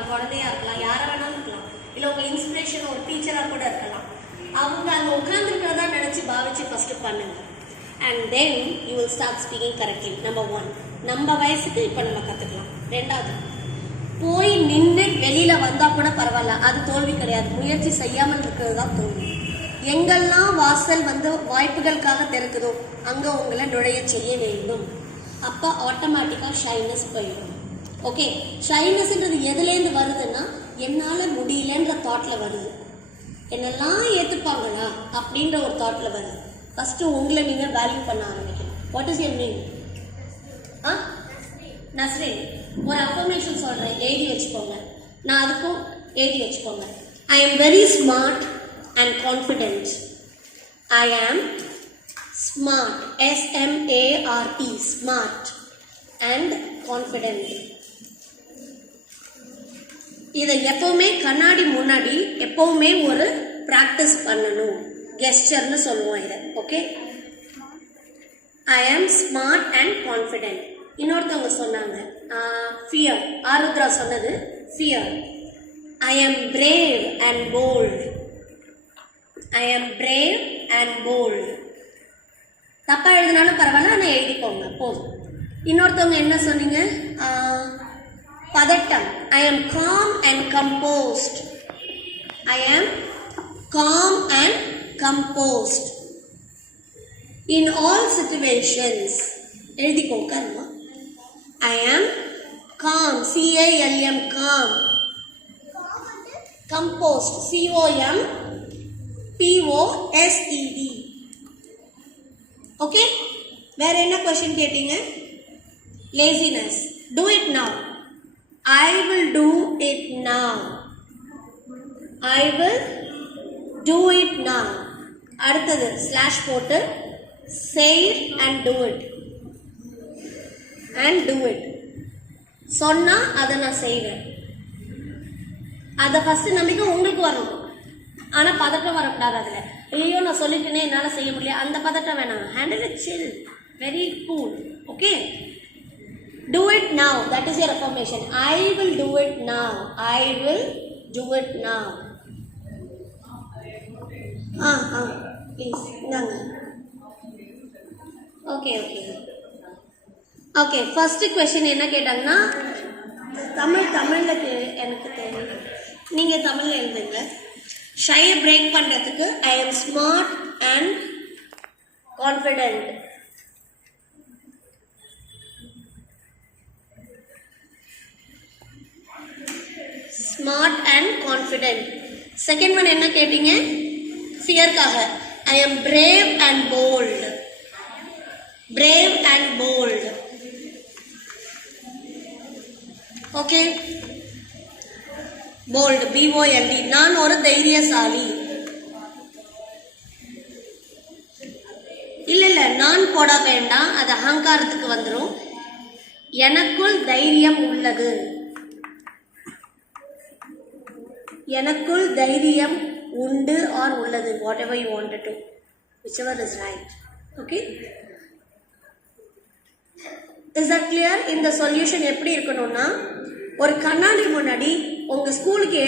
இருக்கலாம் குழந்தையா இருக்கலாம் யாரை வேணாலும் இருக்கலாம். இல்லை உங்கள் இன்ஸ்பிரேஷன் ஒரு டீச்சராக கூட இருக்கலாம். அவங்க அங்கே உட்காந்துருக்கிறதா நினச்சி பாவிச்சு ஃபஸ்ட்டு பண்ணுங்க. And then you will start speaking correctly number one நம்ம வயசுக்கு இப்போ நம்ம கற்றுக்கலாம் ரெண்டாவது. போய் நின்று வெளியில வந்தா கூட பரவாயில்ல. அது தோல்வி கிடையாது. முயற்சி செய்யாமல் இருக்கிறது தான் தோல்வி. எங்கெல்லாம் வாசல் வந்து வாய்ப்புகளுக்காக திறக்குதோ அங்க உங்களை நுழைய செய்ய வேண்டும். அப்போ ஆட்டோமேட்டிக்காக ஷைனஸ் போயிடும். ஓகே ஷைனஸ்ன்றது எதுலேருந்து வருதுன்னா என்னால் முடியலன்ற தாட்டில் வருது. என்னெல்லாம் ஏற்றுப்பாங்களா அப்படின்ற ஒரு தாட்டில் வருது. ஃபஸ்ட்டு உங்களை நீங்கள் வேல்யூ பண்ண ஆரம்பிக்கணும். வாட் இஸ் யர் நேம் ஆ? நஸ்ரீன் ஒரு அஃபர்மேஷன் சொல்கிறேன் எழுதி வச்சுக்கோங்க. நான் அதுக்கும் எழுதி வச்சுக்கோங்க. I am very smart and confident I am smart S M A R T smart and confident இதை எப்பவுமே கண்ணாடி முன்னாடி எப்பவுமே ஒரு ப்ராக்டிஸ் பண்ணணும். கெஸ்டர்னு சொல்லுவோம் இதை. Okay I am smart and confident இன்னொருத்தவங்க சொன்னாங்க. ஃபியர் ஆருத்ரா சொன்னது ஃபியர் ஐ ஆம் பிரேவ் அண்ட் போல்ட் ஐ ஆம் பிரேவ் அண்ட் போல்ட் தப்பாக எழுதினாலும் பரவாயில்ல ஆனால் எழுதிக்கோங்க. போதும். இன்னொருத்தவங்க என்ன சொன்னீங்க? பதட்டம். ஐ am com and composed I am calm and composed in all situations எழுதிக்கோ உட்காருமா I am calm C I L M calm composed C O M P O S E D okay வேற என்ன கொஸ்டின் கேட்டீங்க? Laziness do it now I will do it now. I will do it now. அடுத்தது slash போட்டு செய் and do it and do it சொன்னா அதை நான் செய்வேன். அதை ஃபஸ்ட்டு நம்பிக்கை உங்களுக்கு வரணும். ஆனால் பதட்டம் வரக்கூடாது அதில். ஐயோ நான் சொல்லிட்டேனே என்னால் செய்ய முடியல. அந்த பதட்டம் வேணாம். Handle it chill very cool okay do it now that is your affirmation I will do it now I will do it now ah ah please இந்தாங்க okay okay okay first question என்ன கேட்டாங்கன்னா தமிழ் தமிழில் எனக்கு தெரியும் நீங்கள் தமிழில் எழுதுங்க. ஷையை பிரேக் பண்ணுறதுக்கு I am smart and confident smart and confident second one என்ன கேட்டீங்க? ஃபியர்க்காக I am brave and bold brave and bold okay bold B O L D நான் ஒரு தைரியசாலி. இல்லை இல்லை. நான் போட வேண்டாம். அது அகங்காரத்துக்கு வந்துடும் எனக்குள் தைரியம் உள்ளது. எனக்குள் தைரியம் உண்டு ஆர் உள்ளது whatever you want to whichever is right okay is it clear இந்த சொல்யூஷன் எப்படி இருக்கணும்னா ஒரு கண்ணாடி முன்னாடி உங்கள் ஸ்கூலுக்கு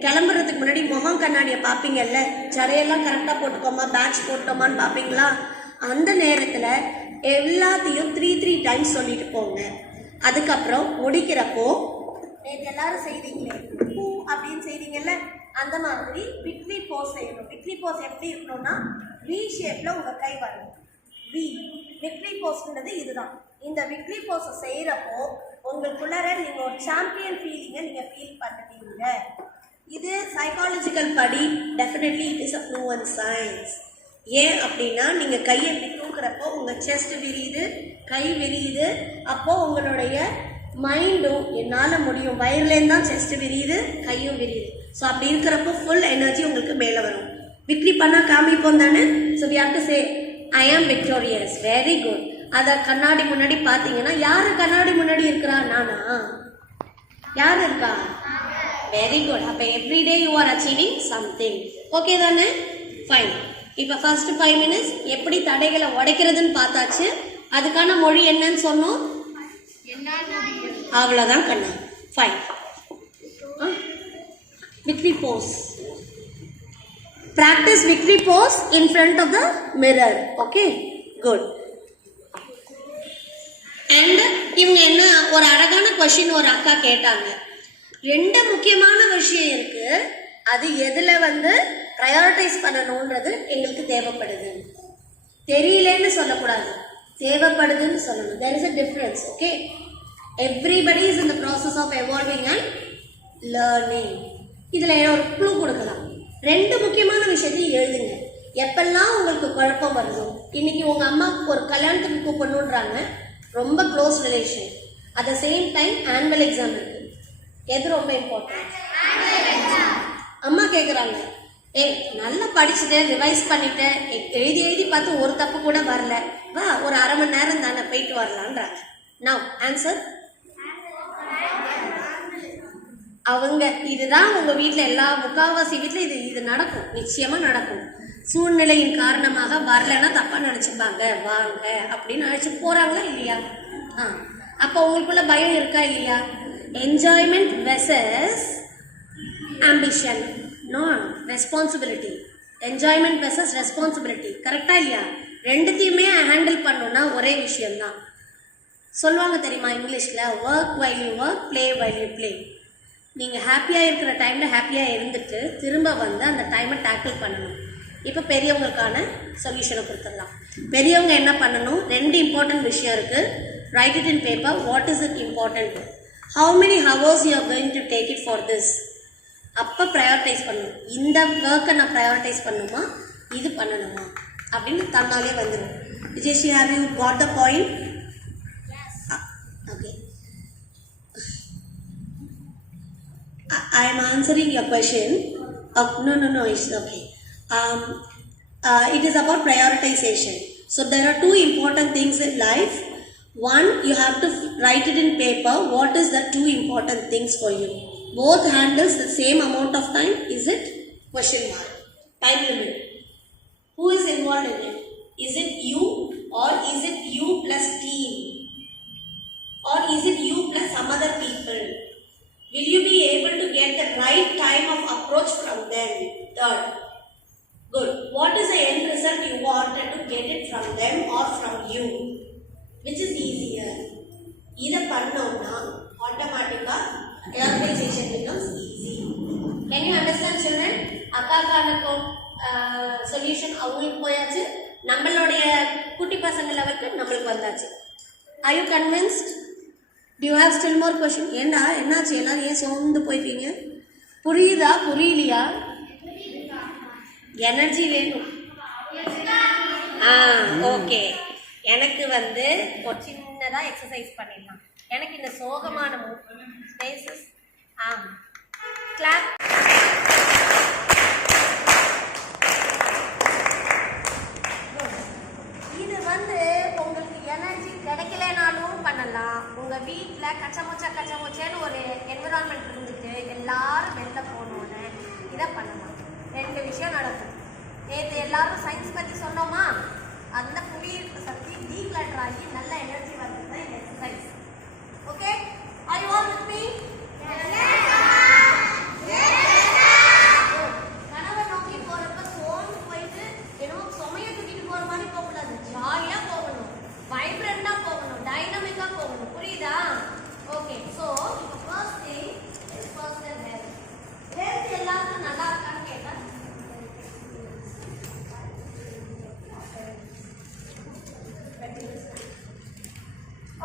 கிளம்புறதுக்கு முன்னாடி முகம் கண்ணாடியை பார்ப்பீங்கல்ல? ஜரையெல்லாம் கரெக்டாக போட்டுக்கோமா பேட்ச் போட்டோமான்னு பார்ப்பீங்களா? அந்த நேரத்தில் எல்லாத்தையும் த்ரீ த்ரீ டைம்ஸ் சொல்லிட்டு போங்க. அதுக்கப்புறம் முடிக்கிறப்போ நேற்று எல்லாரும் செய்தீங்களே? அப்படின்னு செய்தீங்கல்ல அந்த மாதிரி விக்லி போஸ் செய்யணும். விக்லி போஸ் எப்படி இருக்கணும்னா வி ஷேப்பில் உங்கள் கை வரணும். வி விக்லி போஸ்ன்றது இதுதான். இந்த விக்லி போஸை செய்கிறப்போ உங்களுக்குள்ளார நீங்கள் ஒரு சாம்பியன் ஃபீலிங்கை நீங்கள் ஃபீல் பண்ணுவீங்க. இது சைக்காலஜிக்கல் படி definitely it is a and science ஏன் அப்படின்னா நீங்கள் கையை இப்படி தூக்குறப்போ உங்கள் செஸ்ட் விரியுது கை விரியுது அப்போது உங்களுடைய மைண்டும் என்னால் முடியும். வயர்லேருந்து தான் செஸ்ட்டு விரியுது கையும் விரியுது. ஸோ அப்படி இருக்கிறப்போ ஃபுல் எனர்ஜி உங்களுக்கு மேலே வரும். விக்ரி பண்ணால் காமிப்போம் தானே? So we have to say I am victorious very good அதை கண்ணாடி முன்னாடி பார்த்தீங்கன்னா யார் கண்ணாடி முன்னாடி இருக்கிறா? நானா? யார் இருக்கா? வெரி குட் அப்போ everyday you are achieving something okay தானே? ஃபைன் இப்போ ஃபர்ஸ்ட் ஃபைவ் மினிட்ஸ் எப்படி தடைகளை உடைக்கிறதுன்னு பார்த்தாச்சு. அதுக்கான மொழி என்னன்னு சொன்னோம். அவ்வளோதான் கண்ணா. Fine victory pose practice victory pose in front of the mirror. Okay? Good. And இவங்க என்ன ஒரு அழகான கொஷின் ஒரு அக்கா கேட்டாங்க. ரெண்டு முக்கியமான விஷயம் இருக்கு. அது எதுல வந்து ப்ரையாரிட்டைஸ் பண்ணணுன்றது எங்களுக்கு தேவைப்படுது. தெரியலன்னு சொல்லக்கூடாது. தேவைப்படுதுன்னு சொல்லணும். There is a difference okay everybody is இந்த process of evolving and learning இதில் ஒரு க்ளூ கொடுக்கலாம். ரெண்டு முக்கியமான விஷயத்தையும் எழுதுங்க. எப்பெல்லாம் உங்களுக்கு குழப்பம் வருதோ இன்னைக்கு உங்கள் அம்மாவுக்கு ஒரு கல்யாணத்துக்கு கூப்பிடணுன்றாங்க ரொம்ப close relation at the same time annual exam இருக்கு. எது ரொம்ப இம்பார்ட்டன்ட் அம்மா கேட்குறாங்க ஏய் நல்லா படிச்சுட்டேன் ரிவைஸ் பண்ணிட்டேன் எழுதி எழுதி பார்த்து ஒரு தப்பு கூட வரல. வா ஒரு அரை மணி நேரம் தானே போயிட்டு வரலான்றாங்க. நவ் ஆன்சர் அவங்க இதுதான் உங்கள் வீட்டில் எல்லா முக்காவாசி வீட்டில் இது இது நடக்கும். நிச்சயமாக நடக்கும். சூழ்நிலையின் காரணமாக வரலைன்னா தப்பாக நினச்சிப்பாங்க. வாங்க அப்படின்னு அழைச்சிட்டு போகிறாங்களா இல்லையா? ஆ. அப்போ உங்களுக்குள்ள பயம் இருக்கா இல்லையா? Enjoyment versus ambition no responsibility enjoyment versus responsibility கரெக்டாக இல்லையா? ரெண்டுத்தையுமே ஹேண்டில் பண்ணணும்னா ஒரே விஷயம்தான். சொல்லுவாங்க தெரியுமா இங்கிலீஷில்? Work while you work play while you play நீங்கள் ஹாப்பியாக இருக்கிற டைமில் ஹாப்பியாக இருந்துட்டு திரும்ப வந்து அந்த டைமை டேக்கிள் பண்ணணும். இப்போ பெரியவங்களுக்கான சொல்யூஷனை கொடுத்துடலாம். பெரியவங்க என்ன பண்ணணும்? ரெண்டு இம்பார்ட்டன்ட் விஷயம் இருக்குது write it in paper what is it important how many hours you are going to take it for this அப்போ ப்ரையாரிட்டைஸ் பண்ணணும். இந்த ஒர்க்கை நான் ப்ரையாரிட்டைஸ் பண்ணணுமா இது பண்ணணுமா? அப்படின்னு தன்னாலே வந்துடும் Vijay Sri have you got the point I- am answering your question. Oh, no, no, no, it's okay. Um, uh, it is about prioritization. So there are two important things in life. One, you have to write it in paper. What is the two important things for you? Both handles the same amount of time. Is it? Question mark. Time limit. Who is involved in it? Is it you or is it you அக்காக்கானுக்கும் solution அவங்களுக்கு போயாச்சு. நம்மளுடைய குட்டி பசங்க லெவலுக்கு நம்மளுக்கு வந்தாச்சு. I you convinced do you still more question ஏண்டா என்னாச்சு? எல்லாரும் ஏன் சோர்ந்து போயிட்டீங்க? புரியுதா? புரியலையா? எனர்ஜி வேணும். ஆ ஓகே எனக்கு வந்து ஒரு சின்னதாக எக்ஸசைஸ் பண்ணிடலாம். எனக்கு இந்த சோகமான ஸ்பேசஸ் ஆ கிளாப் இது வந்து உங்களுக்கு எனர்ஜி கிடைக்கலனாலும் பண்ணலாம் உங்க வீட்ல கச்சமுச்சா கச்சமுச்சேன்னு ஒரு என்விரான்மெண்ட் இருந்துட்டு எல்லாரும் வெளில போகணுன்னு இதை பண்ணலாம் ரெண்டு விஷயம் நடக்கும். நேற்று எல்லாரும் சயின்ஸ் பத்தி சொன்னோமா அந்த புவியீர்ப்பு சக்தி டீக்ளட்டர் ஆகி நல்ல எனர்ஜி வருது தான் இந்த exercise okay I want with me கனவை நோக்கி போறப்ப சோர்ந்து போயிட்டு என்னமோ சுமைய தூக்கிட்டு போற மாதிரி போகக்கூடாது ஜாலியா போகணும் வைப்ரண்டா போகணும் டைனமிக்கா போகணும் புரியுதா ஓகே சோ இப்போ first thing is personal health health எல்லாருக்கும் நல்லா இருக்கான்னு கேட்டா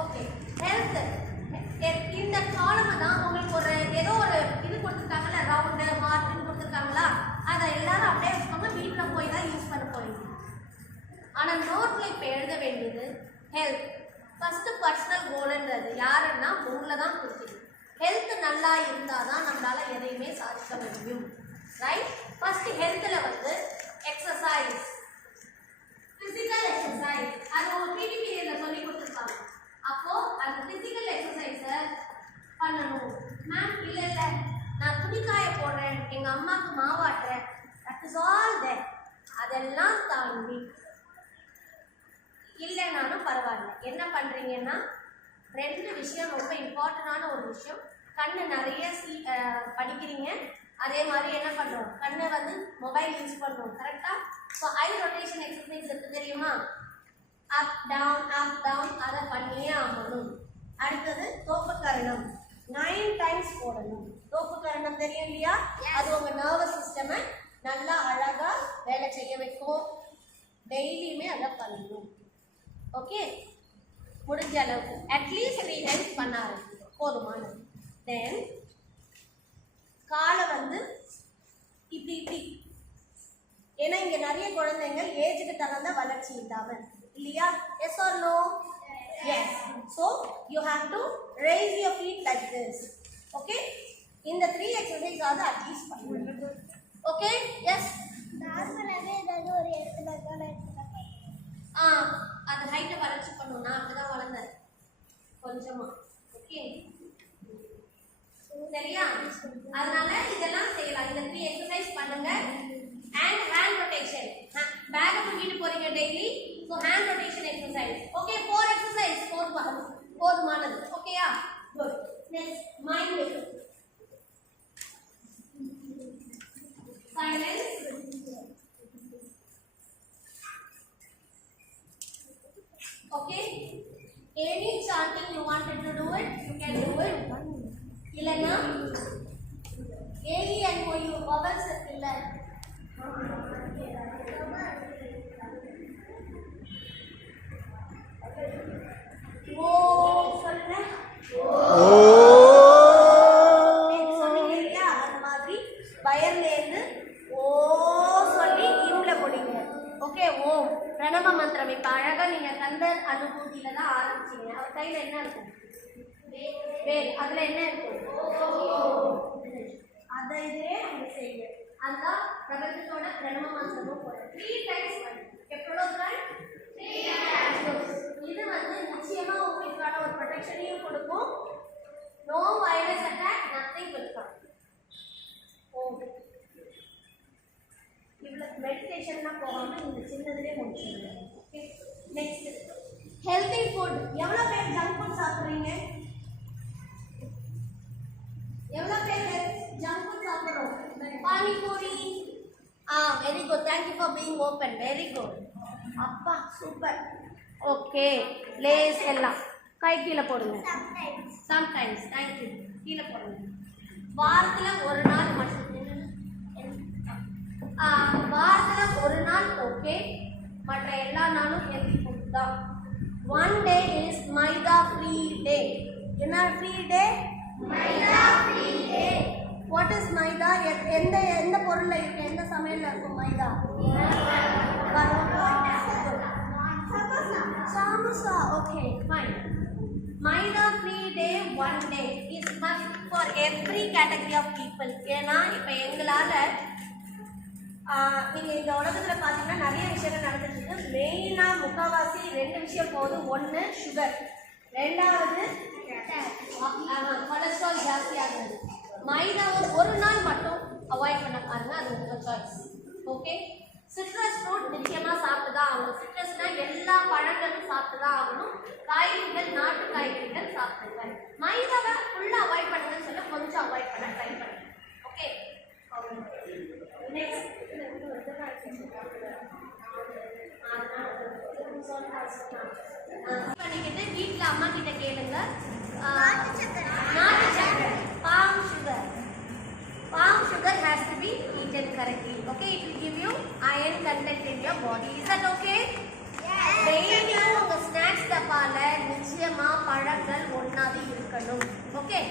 ஓகே ஹெல்த் இந்த காலம் தான் உங்களுக்கு ஒரு ஏதோ ஒரு இது கொடுத்துருக்காங்கல்ல ரவுண்டு ஹார்ட்னு கொடுத்துருக்காங்களா அதை எல்லாரும் அப்படியே வச்சுக்கோங்க வீட்டில் போய் தான் யூஸ் பண்ண போறீங்க ஆனால் நோட்டில் இப்போ எழுத வேண்டியது ஹெல்த் ஃபஸ்ட்டு பர்சனல் கோலுன்றது யாருன்னா உங்களை தான் கொடுக்குது ஹெல்த் நல்லா இருந்தால் தான் நம்மளால் எதையுமே சாதிக்க முடியும். ரைட் ஃபர்ஸ்ட் ஹெல்த்தில் வந்து எக்ஸசைஸ் ஃபிசிக்கல் எக்ஸசைஸ் அது ஒரு பிடி பீரியடில் சொல்லி கொடுத்துருப்பாங்க. அப்போது அந்த ஃபிசிக்கல் எக்ஸசைஸை பண்ணணும். மேம் இல்லை இல்லை. நான் துணிக்காய போடுறேன். எங்கள் அம்மாவுக்கு மாவாட்டுறேன் தட் இஸ் ஆல் அதெல்லாம் தாண்டி இல்லைனாலும் பரவாயில்ல. என்ன பண்ணுறீங்கன்னா ரெண்டு விஷயம் ரொம்ப இம்பார்ட்டண்டான ஒரு விஷயம். கண்ணு நிறைய சீ படிக்கிறீங்க. அதே மாதிரி என்ன பண்றோம் கண்ணை வந்து மொபைல் யூஸ் பண்றோம் கரெக்டா ஸோ ஐ ரொட்டேஷன் எக்ஸசைஸ் இருக்கு தெரியுமா? அப் டவுன் அப் டவுன் அதை பண்ணியே ஆகணும். அடுத்தது தோப்பு கரணம் நைன் டைம்ஸ் போடணும். தோப்பு கரணம் தெரியும் இல்லையா? அது உங்க நர்வஸ் சிஸ்டமை நல்லா அழகா வேலை செய்ய வைக்கும். டெய்லியுமே அதை பண்ணணும். ஓகே முடிஞ்ச அளவுக்கு. அட்லீஸ்ட் த்ரீ டைம்ஸ் பண்ண ஆரம்பிக்கும் போதுமானது தென் காலை வந்து இப்படி இப்படி. ஏன்னா இங்க நிறைய குழந்தைங்க ஏஜுக்கு தகுந்த வளர்ச்சி இல்லாமல் இல்லையா? Yes or no yes so you have to raise your feet like this. Okay இந்த த்ரீ எக்ஸசைஸ் ஆகுது அட்லீஸ்ட் பண்ணுங்க. ஓகே எஸ் நார்மலாகவே ஏதாவது ஒரு இடத்துல பண்ணுவேன். ஆ அந்த ஹைட்டை வளர்ச்சி பண்ணும் நான் அப்படிதான் வளர்ந்தேன். கொஞ்சமா. ஓகே சரியா? அதனால இதெல்லாம் செய்யலாம். இந்த த்ரீ எக்ஸசைஸ் பண்ணுங்க. அண்ட் ஹேண்ட் ரொட்டேஷன் பேக் தூக்கிட்டு போறீங்க daily so hand rotation exercise okay four exercise four போதுமானது ஓகேயா good next mind silence Okay? Any chanting you wanted to do it, you can do it. ஒய்யூ இருக்குல்ல ஓ. சொல்லுங்க நேத்து சொன்னீங்க இல்லையா அந்த மாதிரி வயர்லேருந்து ஓ சொல்லி இம்ல முடிங்க ஓகே ஓம் பிரணவ மந்திரம் இப்போ அழகாக நீங்கள் கந்தர் அனுபூதியில தான் ஆரம்பிச்சீங்க அவர் கையில் என்ன இருக்கும் வேல் அதில் என்ன இருக்கும் அந்த இதே நம்ம செய்யுது அதுதான் பிரபஞ்சத்தோட பிரணவ மந்திரமும் கூட. த்ரீ டைம்ஸ் எவ்வளோ டைம் இது வந்து நிச்சயமா உங்களுக்கான ஒரு ப்ரொடெக்ஷனையும் கொடுக்கும். No virus attack nothing will come இவ்வளோ மெடிடேஷன்லாம் போகாமல் இந்த சின்னதுலேயே முடிச்சிடுங்க okay next being open very good அப்பா சூப்பர் ஓகே லேஸ் எல்லாம். கை கீழே போடுங்க. Sometimes. சம்டைம்ஸ் தேங்க்யூ கீழே போடுங்க. வாரத்தில் ஒரு நாள் மட்டும். வாரத்தில் ஒரு நாள் ஓகே மற்ற எல்லா நாளும் ஹெல்தி ஃபுட் தான். One day is maida free day என்ன free day maida free day what is maida எந்த எந்த பொருளில் இருக்கு? எந்த சமையலில் இருக்கும் maida Samosa, okay fine maida free day one day is must for every category of people ஏன்னா இப்போ எங்களால் நீங்கள் இந்த உலகத்தில் பார்த்தீங்கன்னா நிறைய விஷயங்கள் நடந்துட்டு மெயினாக முக்கால்வாசி ரெண்டு விஷயம் போதும். ஒன்று சுகர் ரெண்டாவது கொலஸ்ட்ரால் ஜாஸ்தியாகிறது மைதாவை ஒரு நாள் மட்டும் அவாய்ட் பண்ண பாருங்க அது உங்க சாய்ஸ் ஓகே சிட்ரஸ் ஃப்ரூட் நிச்சயமாக சாப்பிட்டு தான் ஆகணும் சிட்ரஸ்னா எல்லா பழங்களும் சாப்பிட்டு தான் ஆகணும். காய்கறிகள் நாட்டு காய்கறிகள் சாப்பிடுங்க. மைதாவை ஃபுல்லாக அவாய்ட் பண்ணுங்கன்னு சொல்ல கொஞ்சம் அவாய்ட் பண்ண ட்ரை பண்ணுங்க. ஓகே நெக்ஸ்ட் பண்ணிக்கிட்டு வீட்டில் அம்மா கிட்ட கேளுங்க. நாட்டு be eaten correctly okay it will give you iron content in your body is that okay டெய்லியும் உங்க ஸ்நாக்ஸ் டப்பால நிச்சயமா பழங்கள் ஒன்னாவது இருக்கணும் ஓகே